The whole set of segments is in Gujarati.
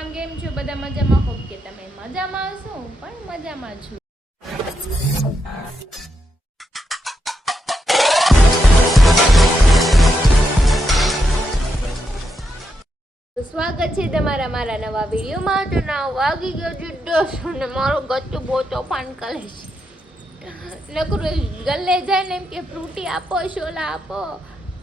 રામ કેમ છો બધા મજામાં હોપ કે તમે મજામાં હશો હું પણ મજામાં છું તો સ્વાગત છે તમારા મારા નવા વિડીયોમાં તો ના વાગી ગયો છે 10 અને મારો ગચ્ચું બહુ તોફાન કરે છે નકરું ગલ્લે જાય ને એમ કે ફ્રૂટી આપો શોલા આપો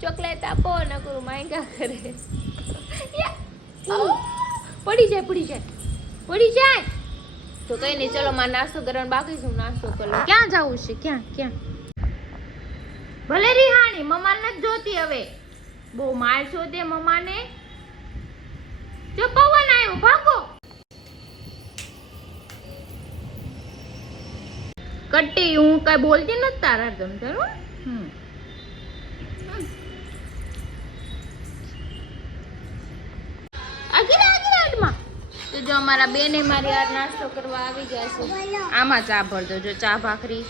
ચોકલેટ આપો નકરું માંગા કરે પડી જાય તો કઈ નહીં ચલો મારે નાસ્તો કરવાનો બાકી છે નાસ્તો કરી લો ક્યાં જવું છે ક્યાં ભલે રિહાણી મમ્મા નથી જોતી હવે બહુ માર શોધે મમ્માને જો પવન આવ્યો ભાગો કટ્ટી હું કઈ બોલતી નથી તારા તમ તારો તો જો અમારા બેને મારી યાર નાસ્તો કરવા આવી ગયા છે આમાં ચા ભરજો જો ચા ભાખરી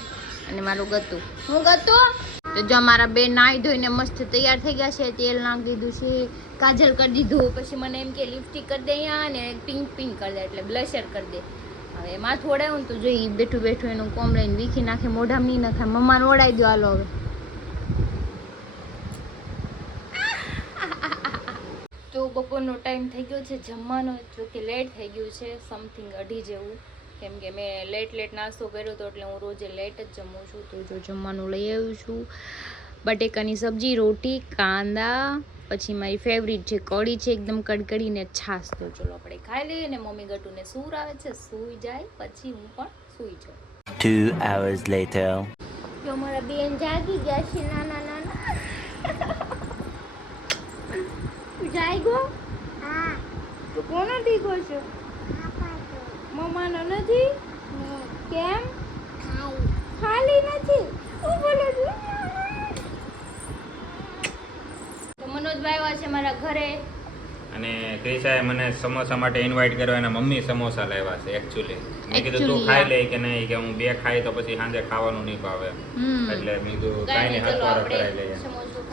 અને મારું ગતું હું ગતું તો જો અમારા બેન નાઈ ધોઈને મસ્ત તૈયાર થઈ ગયા છે તેલ નાખી દીધું છે કાજલ કરી દીધું પછી મને એમ કે લિપસ્ટિક કરી દે અને પિંક કરી દે એટલે બ્લશર કરી દે હવે એમાં થોડા હું તો જોઈ બેઠું એનું કોમ લઈને વીખી નાખે મોઢામાં નહીં નાખે મમ્માને ઓડાઈ દો હાલો હવે તો બપોરનો ટાઈમ થઈ ગયો છે જમવાનો જો કે લેટ થઈ ગયું છે સમથિંગ 2:30 જેવું કેમ કે મેં લેટ નાસ્તો કર્યો હતો એટલે હું રોજે લેટ જ જમું છું તો જો જમવાનું લઈ આવ્યું છું બટેકાની સબ્જી રોટી કાંદા પછી મારી ફેવરિટ છે કઢી છે એકદમ કડકડી ને છાશ તો ચલો આપણે ખાઈ લઈએ ને મમ્મી ગટુને સૂર આવે છે સૂઈ જાય પછી હું પણ સૂઈ જાઉં 2 hours later તો મારા બેન જાગી ગયા છે નાના જાયગો હા તો કોનો ઠીકો છો મમ્માનો નથી કેમ ખાલી નથી હું બોલું છું તો મનોજભાઈ આવ્યા છે મારા ઘરે અને ક્રિશાએ મને સમોસા માટે ઇન્વાઇટ કર્યો એના મમ્મી સમોસા લાવ્યા છે એકચ્યુઅલી મેં કીધું તું ખાઈ લે કે નહીં કે હું 2 ખાઈ તો પછી સાંજે ખાવાનું નહીં ભાવે એટલે મેં કીધું કાંઈ નહીં હાથવારો કરાવી લઈએ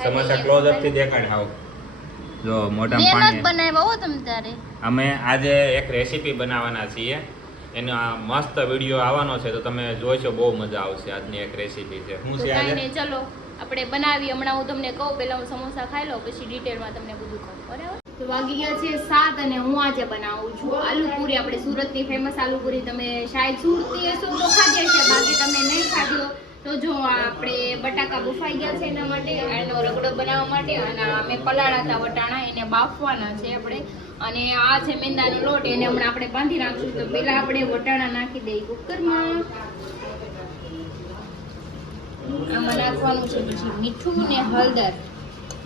સમોસા ક્લોઝ અપ થી દેખાડ હાવ જો મોટા પાણી બનાવ્યા હો તમ તારે અમે આજે એક રેસીપી બનાવવાના છીએ એનો મસ્ત વિડિયો આવવાનો છે તો તમે જોઈશો બહુ મજા આવશે આજની એક રેસીપી છે હું છે આજે ચલો આપણે બનાવી હમણાં હું તમને કહું પહેલા હું સમોસા ખાઈ લઉં પછી ડિટેલમાં તમને બધું કહું બરાબર તો વાગી ગયા છે 7 અને હું આજે બનાવું છું આલુપુરી આપણે સુરતની ફેમસ આલુપુરી તમે શાયદ સુરતી હશો તો ખાધી હશે બાકી તમે નહીં ખાધી તો જો આપણે બટાકા બફાઈ ગયા છે એના માટે એનો રગડો બનાવવા માટે અને અમે પલાળા હતા વટાણા એને બાફવાના છે આપણે અને આ છે મેંદાનો લોટ એને હમણાં આપણે બાંધી નાખશું તો પહેલા આપણે વટાણા નાખી દઈએ કુકરમાં આમાં નાખવાનું છે પછી મીઠું ને હળદર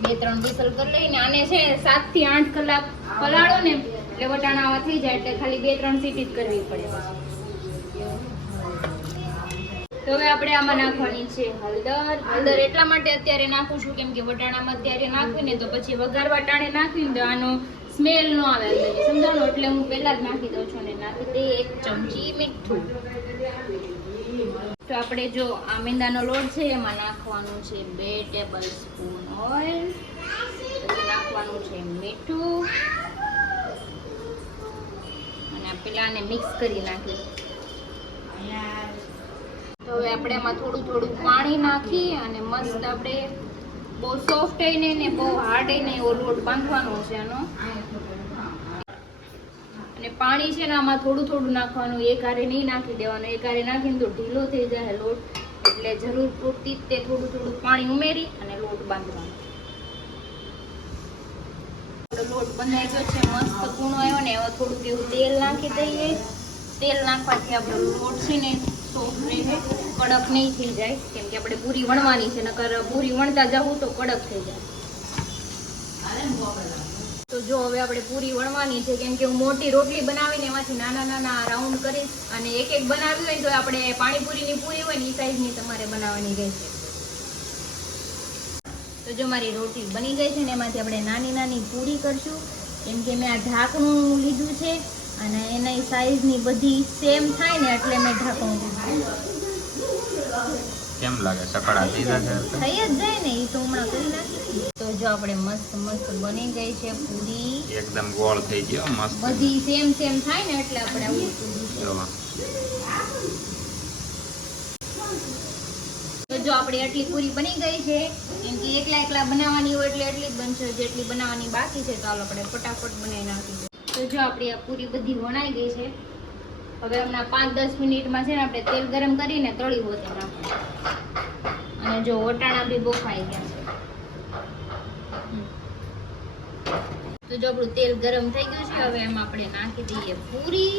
2-3 વિસલ કરી લઈને આને છે 7 થી 8 કલાક પલાળો ને એટલે વટાણા આવા થઈ જાય એટલે ખાલી 2-3 સીટી જ કરવી પડે તો હવે આપણે આમાં નાખવાની છે હળદર એટલા માટે અત્યારે નાખું છું કેમ કે વટાણામાં અત્યારે નાખવીને તો પછી વઘાર વટાણે નાખીને તો આનો સ્મેલ ન આવે અંદર સમજાણો એટલે હું પહેલા જ નાખી દઉં છું અને નાખી દઈએ 1 ચમચી મીઠું તો આપણે જો આ મેંદાનો લોટ છે એમાં નાખવાનું છે 2 ટેબલસ્પૂન ઓઇલ પછી નાખવાનું છે મીઠું અને પેલાને મિક્સ કરી નાખી તો હવે આપણે એમાં થોડું પાણી નાખી અને મસ્ત આપણે બહુ સોફ્ટ હોય ને બહુ હાર્ડ હોય ને એવો લોટ બાંધવાનો છે આનો અને પાણી છે ને આમાં થોડું નાખવાનું એક હારે નહીં નાખી દેવાનું એક હારે નાખીને તો ઢીલો થઈ જાય લોટ એટલે જરૂર પૂરતી તે થોડું પાણી ઉમેરી અને લોટ બાંધવાનો લોટ બંધાઈ ગયો છે મસ્ત કૂણો આવ્યો ને હવે થોડુંક એવું તેલ નાખી દઈએ તેલ નાખવાથી આપણો લોટ છે ને સોફ્ટ રહે કડક નહીં થઈ જાય કેમ કે આપણે પૂરી વણવાની છે નકર પૂરી વણતા જવું તો કડક થઈ જાય તો જો હવે આપણે પૂરી વણવાની છે કેમ કે હું મોટી રોટલી બનાવીને એમાંથી નાના રાઉન્ડ કરીશ અને એક બનાવી હોય તો આપણે પાણીપુરીની પૂરી હોય ને એ સાઈઝની તમારે બનાવવાની રહેશે તો જો મારી રોટલી બની ગઈ છે ને એમાંથી આપણે નાની પૂરી કરશું કેમ કે મેં આ ઢાંકણું લીધું છે અને એની સાઈઝની બધી સેમ થાય ને એટલે મેં ઢાંકણું લીધું કેમ લાગે સકડા દીધા છે થઈ જ જાય ને એ તો હમણાં કરી નાખી તો જો આપણે મસ્ત મસ્ત બની ગઈ છે પૂરી. એકદમ ગોળ થઈ ગયો મસ્ત. બધી સેમ થાય ને એટલે આપણે આવું પૂરી છે. તો જો આપણી આટલી પૂરી બની ગઈ છે. એમ કે એકલા બનાવવાની હોય એટલે એટલી જ બનશે. જેટલી બનાવવાની બાકી છે તો હાલો આપણે ફટાફટ બનાવી નાખીએ. તો જો આપણી આ પૂરી બધી વણાઈ ગઈ છે. હવે હમણાં 5-10 મિનિટમાં છે ને આપણે તેલ ગરમ કરીને તળી હોતે નાખીએ. અને જો વટાણા બી બફાઈ ગયા છે. તો જો આપણું તેલ ગરમ થઈ ગયું છે. હવે એમાં આપણે નાખી દઈએ પૂરી.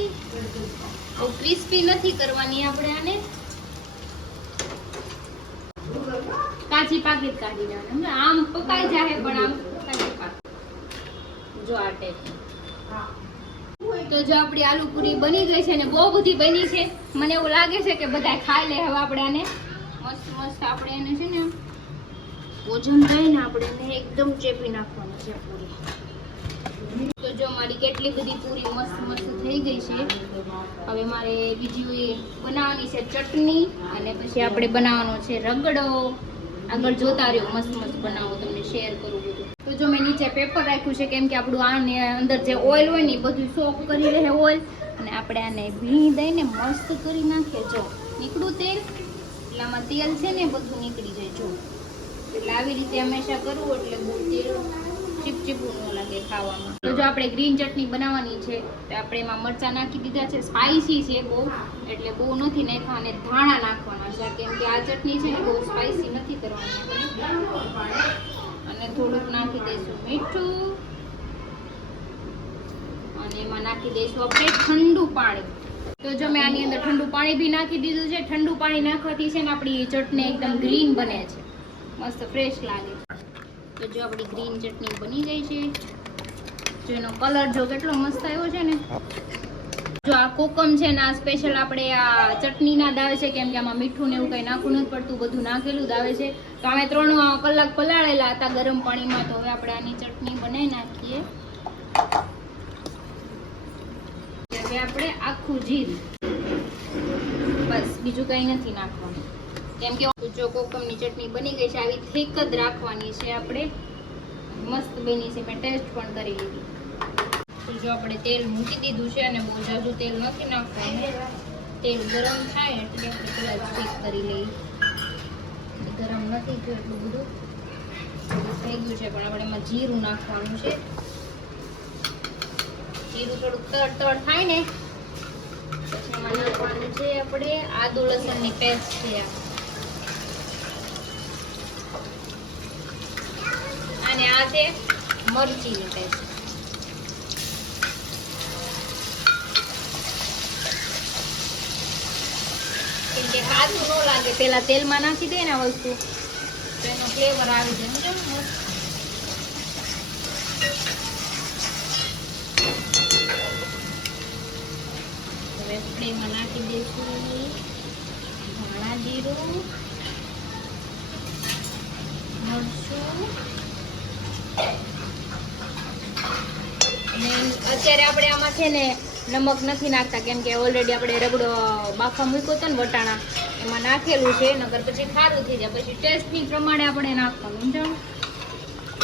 બહુ ક્રિસ્પી નથી કરવાની આપણે આને. કાચી પાકી કાઢી લેવાની. આમ પકાઈ જાય પણ આમ કાચી પાકી. જો આ ટાઈપ. તો જો આપણી આલુ પૂરી બની ગઈ છે ને બહુ બધી બની છે. મને એવું લાગે છે કે બધા ખાઈ લે. હવે આપણે આને મસ્ત આપણે એને છે ને ભોજન થાય ને આપણે એને એકદમ ચેપી નાખવાનું છે પૂરી. તો જો મારી કેટલી બધી પૂરી મસ્ત થઈ ગઈ છે. હવે મારે બીજી બનાવવાની છે ચટણી અને પછી આપણે બનાવવાનો છે રગડો. આગળ જોતા રહ્યો મસ્ત બનાવો તમને શેર કરું બધું. તો જો મેં નીચે પેપર રાખ્યું છે કેમ કે આપણું આને અંદર જે ઓઇલ હોય ને એ બધું સોક કરી રહે ઓઇલ. અને આપણે આને ભીણી દઈને મસ્ત કરી નાખીએ. જો નીકળું તેલ એટલે આમાં તેલ છે ને બધું નીકળી જાય. જો એટલે આવી રીતે હંમેશા કરવું એટલે બહુ તેલ ચીપચીપું ન લાગે ખાવામાં. તો જો આપણે ગ્રીન ચટણી બનાવવાની છે તો આપણે એમાં મરચાં નાખી દીધા છે. સ્પાઈસી છે બહુ એટલે બહુ નથી નાખવા. અને ધાણા નાખવાના છે કેમ કે આ ચટણી છે ને બહુ સ્પાઈસી નથી કરવાની. અને થોડુંક નાખી દઈશું મીઠું. અને એમાં નાખી દઈશું આપણે ઠંડુ પાણી. તો જો મેં આની અંદર ઠંડુ પાણી બી નાખી દીધું છે. ઠંડુ પાણી નાખવાથી છે ને આપણી ચટણી એકદમ ગ્રીન બને છે. મસ્ત ફ્રેશ લાગે. તો જો આપણી ગ્રીન ચટણી બની ગઈ છે. જો એનો કલર જો કેટલો મસ્ત આવ્યો છે ને. જો આ કોકમ છે ને આ સ્પેશિયલ આપણે આ ચટણીના જ આવે છે કેમ કે આમાં મીઠું ને એવું કંઈ નાખવું નથી પડતું. બધું નાખેલું જ આવે છે. તો અમે 3 કલાક પલાળેલા હતા ગરમ પાણીમાં. તો હવે આપણે આની ચટણી બનાવી નાખીએ. હવે આપણે આખું જીરું બસ બીજું કંઈ નથી નાખવાનું કેમ કે જો કોકમની ચટણી બની ગઈ છે. આવી થીક જ રાખવાની છે આપણે. મસ્ત બની છે. મેં ટેસ્ટ પણ કરી લીધી. તો જો આપણે તેલ મૂકી દીધું છે અને બહુ જાજુ તેલ નથી નાખવાનું. તેલ ગરમ થાય એટલે આપણે કદાચ થીક કરી લઈએ. ગરમ નથી થયું એટલું બધું થઈ ગયું છે પણ આપણે એમાં જીરું નાખવાનું છે. જીરું થોડુંક તડ થાય ને પછી એમાં નાખવાનું છે આપણે આદુ લસણની પેસ્ટ છે. અને આ છે મરચીની પેસ્ટ. કેમ કે કાચું ન લાગે પેલા તેલમાં નાખી દે ને આ વસ્તુ તો એનો ફ્લેવર આવી જાય. સમજો મસ્ત. હવે આપણે એમાં નાખી દઈશું ધાણા જીરું મરચું. અને અત્યારે આપણે આમાં છે ને નમક નથી નાખતા કેમ કે ઓલરેડી આપણે રગડો બાફા મૂક્યો હતો ને વટાણા એમાં નાખેલું છે. નકર પછી ખારું થઈ જાય. પછી ટેસ્ટની પ્રમાણે આપણે નાખવાનું. સમજાણું.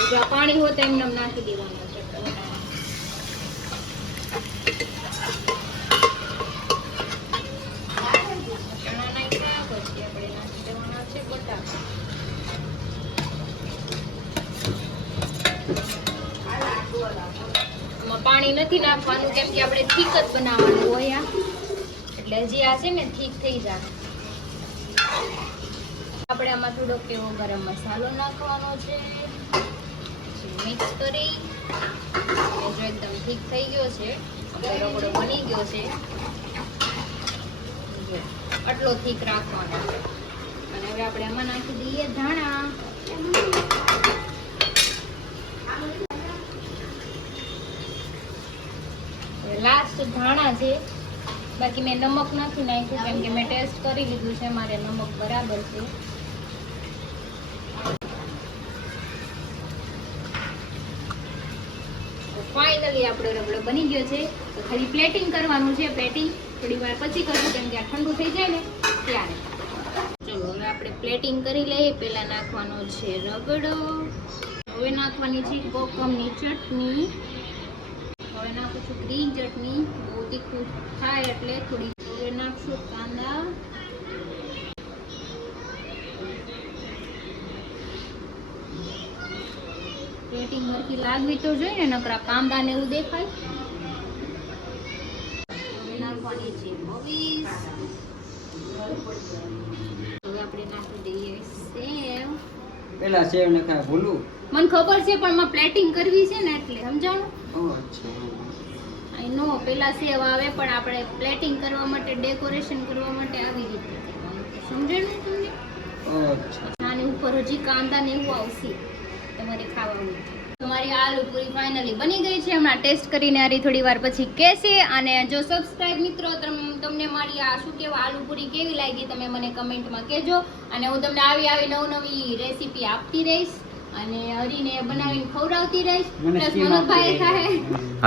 જો આ પાણી હોય તો એમને નાખી દેવાનું છે. વટાણા નાખ્યા પછી આપણે નાખી દેવાના છે બટાકા. પાણી નથી નાખવાનું કેમ કે આપણે થીક જ બનાવવાનું હોય એટલે હજી આ છે ને થીક થઈ જાય. આપણે આમાં થોડોક એવો ગરમ મસાલો નાખવાનો છે. મિક્સ કરી જો એકદમ થીક થઈ ગયો છે. રગડો બની ગયો છે. આટલો થીક રાખવાનો. અને હવે આપણે આમાં નાખી દઈએ ધાણા. લાસ્ટ ધાણા છે. બાકી મેં નમક નથી નાખ્યું કેમ કે મેં ટેસ્ટ કરી લીધું છે. મારે નમક બરાબર છે. ફાઇનલી આપણો રગડો બની ગયો છે. તો ખાલી પ્લેટિંગ કરવાનું છે. પ્લેટિંગ થોડી વાર પછી કરશું કેમ કે આ ઠંડુ થઈ જાય ને ત્યારે. ચલો હવે આપણે પ્લેટિંગ કરી લઈએ. પહેલા નાખવાનો છે રગડો. હવે નાખવાની છે કોકમની ચટણી. હવે નાખું છું ગ્રીન ચટણી. બહુ તીખું થાય એટલે થોડી. હવે નાખશું કાંદા. રેટિંગ મરકી લાગવી તો જોઈએ ને, નકરા કાંદા ને એવું દેખાય. હવે નાખવાની છે મવીસ. હવે આપણે નાખી દઈએ સેવ. પેલા સેવ ને કાંઈ ભૂલું. મને ખબર છે પણ માં પ્લેટિંગ કરવી છે ને એટલે સમજાણું. અચ્છા. આઈ નો પેલા સેવ આવે પણ આપણે પ્લેટિંગ કરવા માટે, ડેકોરેશન કરવા માટે આવી રીતે કરવાનું. સમજાણું તમને? અચ્છા. આની ઉપર હજી કાંદા ને એવું આવશે તમારે ખાવાનું. તમારી આલુ પૂરી ફાઇનલી બની ગઈ છે. હમણાં ટેસ્ટ કરીને આરી થોડી વાર પછી કહેશે. અને જો સબસ્ક્રાઇબ મિત્રો તમને મારી આ શું કહેવાય આલુ પૂરી કેવી લાગી તમે મને કમેન્ટમાં કહેજો. અને હું તમને આવી નવી રેસીપી આપતી રહીશ અને હરીને બનાવીને ખવડાવતી રહીશ. પ્લસ મનોજભાઈ ખાહે.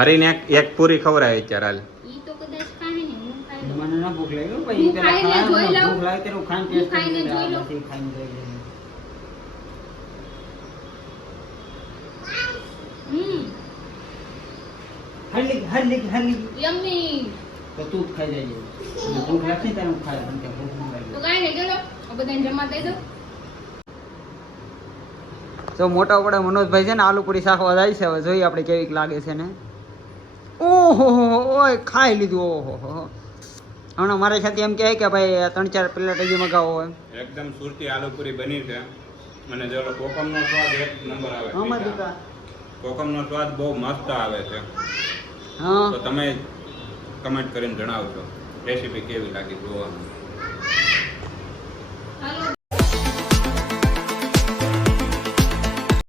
હરીને એક પૂરી ખવડાવે અત્યારે હાલ. ઈ તો કદાચ ખાહે ને, હું ખાઈ લઉં. મને ના ભૂખ લાગી ભાઈ. હું ખાઈને જોઈ લઉં. ભૂખ લાગે ત્યારે હું ખાઈને હું ટેસ્ટ ખાઈને કરી જોઈ લઉં. પછી ખાઈને જોઈ લઉં. હરલી યમ્મી. તો તું જ ખાઈ જાય. અને ભૂખ લાગશે ત્યારે હું ખાઈ. મને ભૂખ ન લાગે. તો કાંઈ નહીં, ચલો બધાને જમવા દઈ દો. તો મોટા પડે મનોજભાઈ છે ને આલુ પૂરી શાકવા જાય છે. હવે જોઈએ આપણે કેવીક લાગે છે ને. ઓહો ઓય ખાઈ લીધું. ઓહો હમણાં મારી સાથે એમ કહે કે ભાઈ 3-4 પ્લેટ હજી મગાવો હોય. એકદમ સુરતી આલુ પૂરી બની છે. અને જો કોકમનો સ્વાદ એક નંબર આવે આમાં છે. દીકા. કોકમનો સ્વાદ બહુ મસ્ત આવે છે. હા તો તમે કમેન્ટ કરીને જણાવજો રેસીપી કેવી લાગી જોવાનું. હાલો.